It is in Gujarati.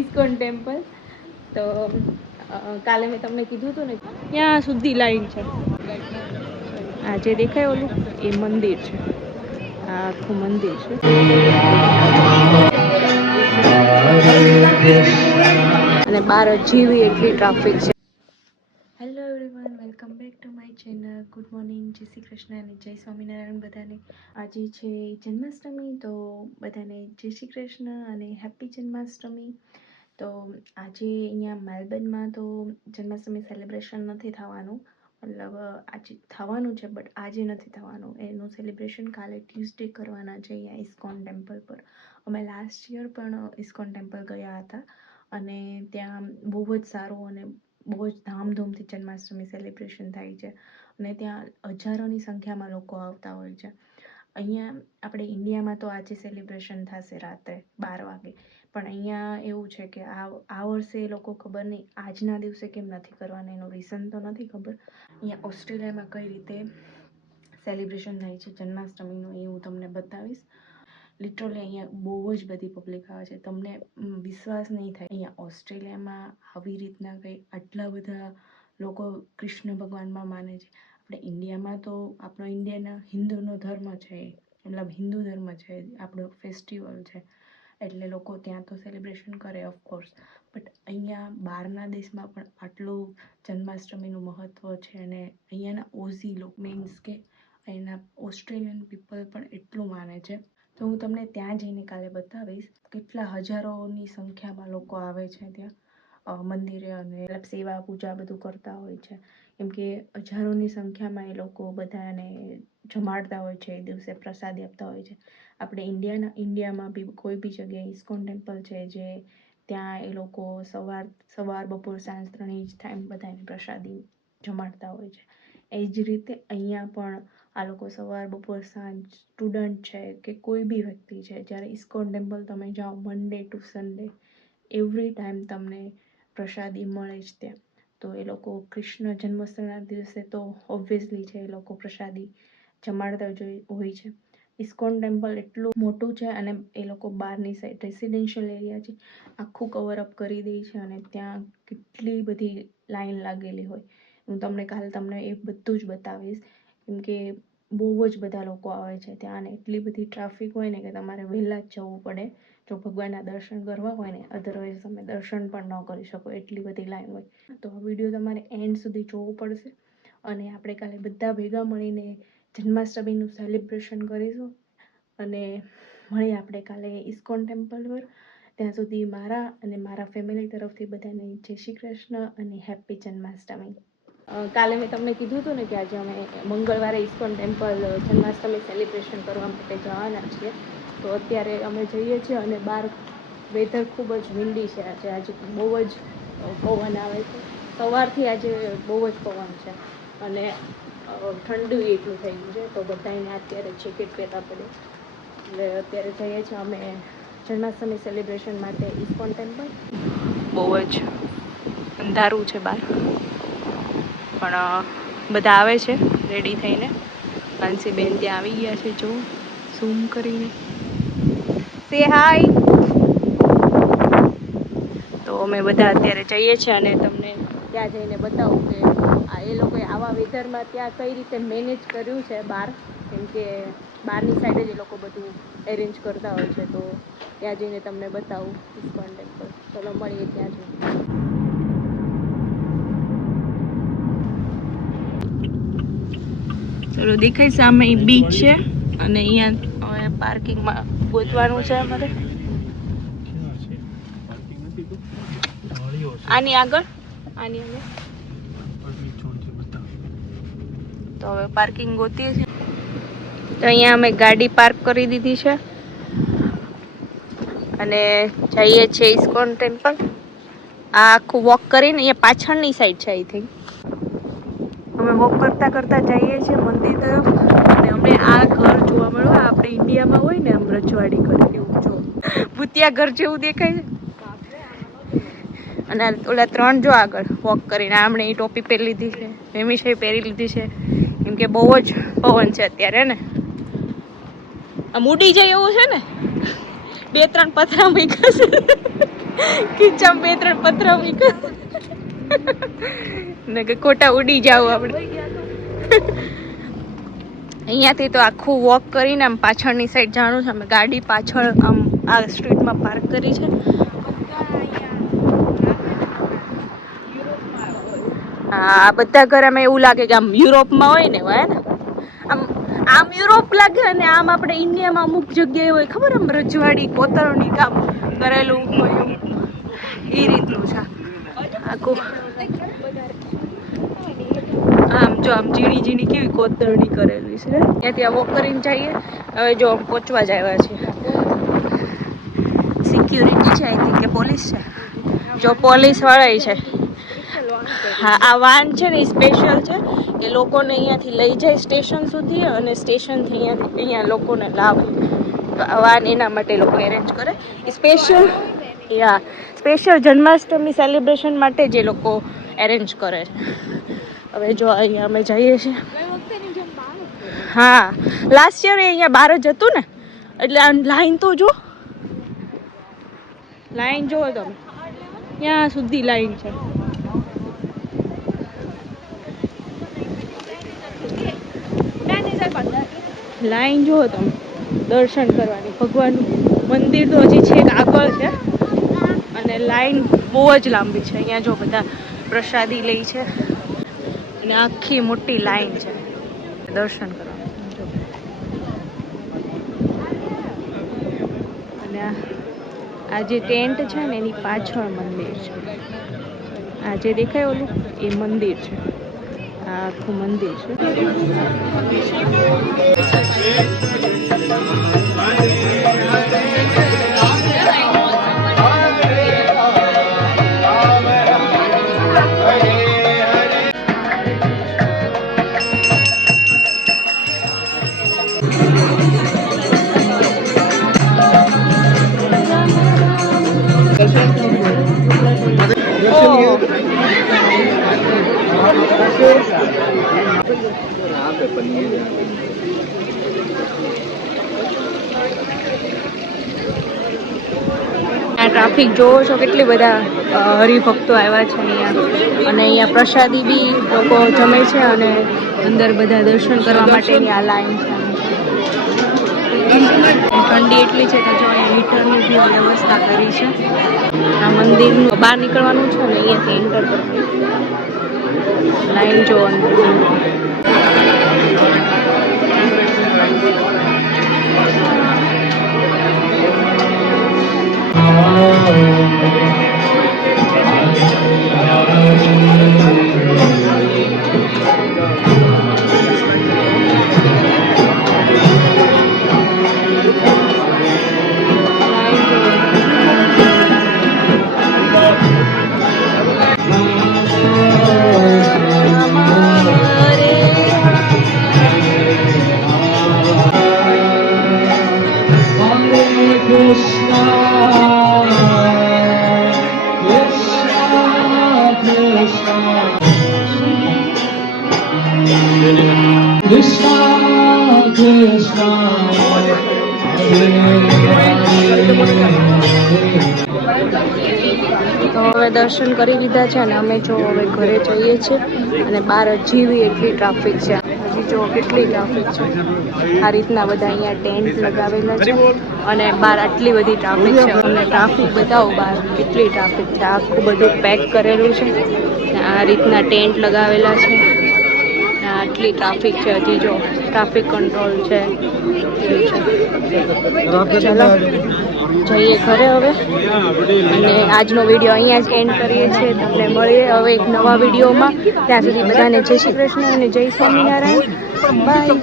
ISKCON temple. તો કાલે મેં તમને કીધું હતું ને, ત્યાં સુધી લાઈન છે. આ જે દેખાય ઓલું એ મંદિર છે. આ આખું મંદિર છે. અને બહાર જીવી એટલી ટ્રાફિક છે. Hello everyone, welcome back to my channel. Good morning, જય શ્રી કૃષ્ણ અને જય સ્વામિનારાયણ બધાને. આજે છે જન્માષ્ટમી, તો બધાને જય શ્રી કૃષ્ણ અને હેપી જન્માષ્ટમી. તો આજે અહીંયા મેલબર્નમાં તો જન્માષ્ટમી સેલિબ્રેશન નથી થવાનું, મતલબ આજે થવાનું છે બટ આજે નથી થવાનું. એનું સેલિબ્રેશન કાલે ટ્યુઝડે કરવાના છે અહીંયા ઇસ્કોન ટેમ્પલ પર. અમે લાસ્ટ યર પણ ઇસ્કોન ટેમ્પલ ગયા હતા અને ત્યાં બહુ જ સારું અને બહુ જ ધામધૂમથી જન્માષ્ટમી સેલિબ્રેશન થાય છે અને ત્યાં હજારોની સંખ્યામાં લોકો આવતા હોય છે. અહીંયા આપણે ઇન્ડિયામાં તો આજે સેલિબ્રેશન થશે રાત્રે 12 વાગે, પણ અહીંયા એવું છે કે આ વર્ષે એ લોકો ખબર નહીં આજના દિવસે કેમ નથી કરવાના, એનું રીઝન તો નથી ખબર. અહીંયા ઓસ્ટ્રેલિયામાં કઈ રીતે સેલિબ્રેશન થાય છે જન્માષ્ટમીનું એ હું તમને બતાવીશ. લિટરલી અહીંયા બહુ જ બધી પબ્લિક આવે છે, તમને વિશ્વાસ નહીં થાય. અહીંયા ઓસ્ટ્રેલિયામાં આવી રીતના કંઈ આટલા બધા લોકો કૃષ્ણ ભગવાનમાં માને છે. આપણે ઇન્ડિયામાં તો આપણો ઇન્ડિયાના હિન્દુનો ધર્મ છે, મતલબ હિન્દુ ધર્મ છે, આપણો ફેસ્ટિવલ છે, એટલે લોકો ત્યાં તો સેલિબ્રેશન કરે ઓફકોર્સ. બટ અહીંયા બહારના દેશમાં પણ આટલું જન્માષ્ટમીનું મહત્ત્વ છે અને અહીંયાના ઓઝી લોકો મીન્સ કે અહીંના ઓસ્ટ્રેલિયન પીપલ પણ એટલું માને છે. તો હું તમને ત્યાં જઈને કાલે બતાવીશ કેટલા હજારોની સંખ્યામાં લોકો આવે છે ત્યાં મંદિરે અને મતલબ સેવા પૂજા બધું કરતા હોય છે. કેમ કે હજારોની સંખ્યામાં એ લોકો બધાને જમાડતા હોય છે, એ દિવસે પ્રસાદી આપતા હોય છે. આપણે ઇન્ડિયામાં બી કોઈ બી જગ્યાએ ઇસ્કોન ટેમ્પલ છે જે ત્યાં એ લોકો સવાર બપોર સાંજ ત્રણેય જ ટાઈમ બધાને પ્રસાદી જમાડતા હોય છે. એ જ રીતે અહીંયા પણ આ લોકો સવાર બપોર સાંજ સ્ટુડન્ટ છે કે કોઈ બી વ્યક્તિ છે, જ્યારે ઇસ્કોન ટેમ્પલ તમે જાઓ Monday to Sunday every time તમને પ્રસાદી મળે જ ત્યાં. તો એ લોકો કૃષ્ણ જન્મોત્સવના દિવસે તો ઓબ્વિયસલી છે એ લોકો પ્રસાદી જમાડતા જ હોય છે. ઇસ્કોન ટેમ્પલ એટલું મોટું છે અને એ લોકો બહારની સાઈડ રેસિડેન્શિયલ એરિયા છે આખું કવર અપ કરી દે છે અને ત્યાં કેટલી બધી લાઈન લાગેલી હોય. હું તમને એ બધું જ બતાવીશ કેમ કે બહુ જ બધા લોકો આવે છે ત્યાં અને એટલી બધી ટ્રાફિક હોય ને કે તમારે વહેલા જ જવું પડે જો ભગવાનના દર્શન કરવા હોય ને, અધરવાઇઝ તમે દર્શન પણ ન કરી શકો, એટલી બધી લાઈન હોય. તો આ વિડીયો તમારે એન્ડ સુધી જોવું પડશે અને આપણે કાલે બધા ભેગા મળીને જન્માષ્ટમીનું સેલિબ્રેશન કરીશું અને મળીએ આપણે કાલે ઇસ્કોન ટેમ્પલ પર. ત્યાં સુધી મારા અને મારા ફેમિલી તરફથી બધાને જય શ્રી કૃષ્ણ અને હેપી જન્માષ્ટમી. કાલે મેં તમને કીધું હતું ને કે આજે અમે મંગળવારે ઇસ્કોન ટેમ્પલ જન્માષ્ટમી સેલિબ્રેશન કરવા માટે જવાના છીએ. તો અત્યારે અમે જઈએ છીએ અને બહાર વેધર ખૂબ જ વિન્ડી છે. આજે બહુ જ પવન આવે છે. સવારથી આજે બહુ જ પવન છે અને ઠંડુ એટલું થઈ ગયું છે, તો બધાને અત્યારે જેકેટ પહેરવા પડે. એટલે અત્યારે જઈએ છીએ અમે જન્માષ્ટમી સેલિબ્રેશન માટે ઇસ્કોન ટેમ્પલ. બહુ જ અંધારું છે બહાર, પણ બધા આવે છે રેડી થઈને. કાંસીબેન ત્યાં આવી ગયા છે, જો ઝૂમ કરીને સે હાય. તો અમે બધા અત્યારે જઈએ છીએ અને તમને ત્યાં જઈને બતાવું કે એ લોકોએ આવા વેધરમાં ત્યાં કઈ રીતે મેનેજ કર્યું છે બહાર, કેમ કે બહારની સાઈડે જ એ લોકો બધું એરેન્જ કરતા હોય છે. તો ત્યાં જઈને તમને બતાવું ઇસ્કોન ટેમ્પલ. ચલો મળીએ ત્યાં જઈને. ચલો દેખાય સામે બીચ છે અને અહીંયા હવે પાર્કિંગમાં ગોતવાનું છે અમારે. આની આગળ તો હવે પાર્કિંગ ગોતીએ છીએ. તો અહીંયા અમે ગાડી પાર્ક કરી દીધી છે અને જઈએ છીએ ઇસ્કોન ટેમ્પલ. આ આખું વોક કરીને અહીંયા પાછળની સાઈડ છે આઈ થિંક. અમે વોક કરતા કરતા જઈએ છીએ મંદિર તરફ અને અમને આ ઘર જોવા મળ્યું. આપણે ઇન્ડિયામાં હોય ને આમ રજવાડી ઘર એવું જો ભૂતિયા ઘર જેવું દેખાય છે. અને ઓલા ત્રણ જો આગળ વોક કરીને આમણે એ ટોપી પહેરી લીધી છે, મેમિશે પહેરી લીધી છે કેમ કે બહુ જ પવન છે અત્યારે ને. આમ ઉડી જાય એવું છે ને, 2-3 પથરા મૂક્યા છે. ખીચામાં 2-3 પત્ર મૂક્યા ને કે ખોટા ઉડી જાવ આપણે. અહીંયાથી તો આખું વોક કરીને આમ પાછળની સાઈડ જવાનું છે. અમે ગાડી પાછળ આમ આ સ્ટ્રીટમાં પાર્ક કરી છે. હા, બધા ઘર અમે એવું લાગે કે આમ યુરોપમાં હોય ને હે ને, આમ યુરોપ લાગે અને આમ આપણે ઇન્ડિયામાં અમુક જગ્યાએ હોય ખબર, આમ રજવાડી કોતરણી કામ કરેલું હોય એ રીતનું છે આખું. આમ જો આમ ઝીણી ઝીણી કેવી કોતરણી કરેલી છે. ત્યાંથી આ વોક કરીને જઈએ. હવે જો આમ પહોંચવા જ આવ્યા છે. સિક્યુરિટી છે, આઈ થિંક કે પોલીસ છે. જો પોલીસ વાળા છે. હા, આ વાન છે ને એ સ્પેશિયલ છે કે લોકોને અહીંયાથી લઈ જાય સ્ટેશન સુધી અને સ્ટેશનથી અહીંયા લોકોને લાવે. તો આ વાન એના માટે લોકો એરેન્જ કરે. સ્પેશિયલ સ્પેશિયલ જન્માષ્ટમી સેલિબ્રેશન માટે જે લોકો એરેન્જ કરે છે. હવે જો અહીંયા અમે જઈએ છીએ. હા, લાસ્ટ યર અહીંયા બહાર જ હતું ને, એટલે લાઈન તો જો, લાઈન જોવો તમે, ત્યાં સુધી લાઈન છે. લાઈન જુઓ તમે દર્શન કરવાની. ભગવાનનું મંદિર તો હજી છેક આગળ છે અને લાઈન બહુ જ લાંબી છે. અહીંયા જો બધા પ્રસાદી લે છે અને આખી મોટી લાઈન છે દર્શન કરવાની. અને આ જે ટેન્ટ છે ને એની પાછળ મંદિર છે. આ જે દેખાય ઓલું એ મંદિર છે. આ આખું મંદિર છે. ટ્રાફિક જોવો છો, કેટલી બધા હરિભક્તો આવ્યા છે અહીંયા. અને અહીંયા પ્રસાદી બી લોકો જમે છે અને અંદર બધા દર્શન કરવા માટેની આ લાઈન છે. ઠંડી એટલી છે કે જો અહીંયા હીટરની બી વ્યવસ્થા કરી છે. આ મંદિરનું બહાર નીકળવાનું છે ને અહીંયાથી એન્ટર કરવાનું. લાઈન જો અંદર તો હવે દર્શન કરી લીધા છે અને અમે જો હવે ઘરે જઈએ છીએ. અને બહાર હજી એટલી ટ્રાફિક છે. હજી જો કેટલી ટ્રાફિક છે. આ રીતના બધા અહીંયા ટેન્ટ લગાવેલા છે અને બહાર આટલી બધી ટ્રાફિક છે. અમને ટ્રાફિક બતાવો બહાર કેટલી ટ્રાફિક છે. આખું બધું પેક કરેલું છે. આ રીતના ટેન્ટ લગાવેલા છે. આટલી ટ્રાફિક છે. હજી જો ટ્રાફિક કંટ્રોલ છે. ચાલો જઈએ ઘરે હવે. અને આજનો વિડીયો અહીંયા જ એન્ડ કરીએ છીએ. તમને મળીએ હવે એક નવા વિડીયોમાં. ત્યાં સુધી બધાને જય શ્રી કૃષ્ણ અને જય સ્વામિનારાયણ. બાય.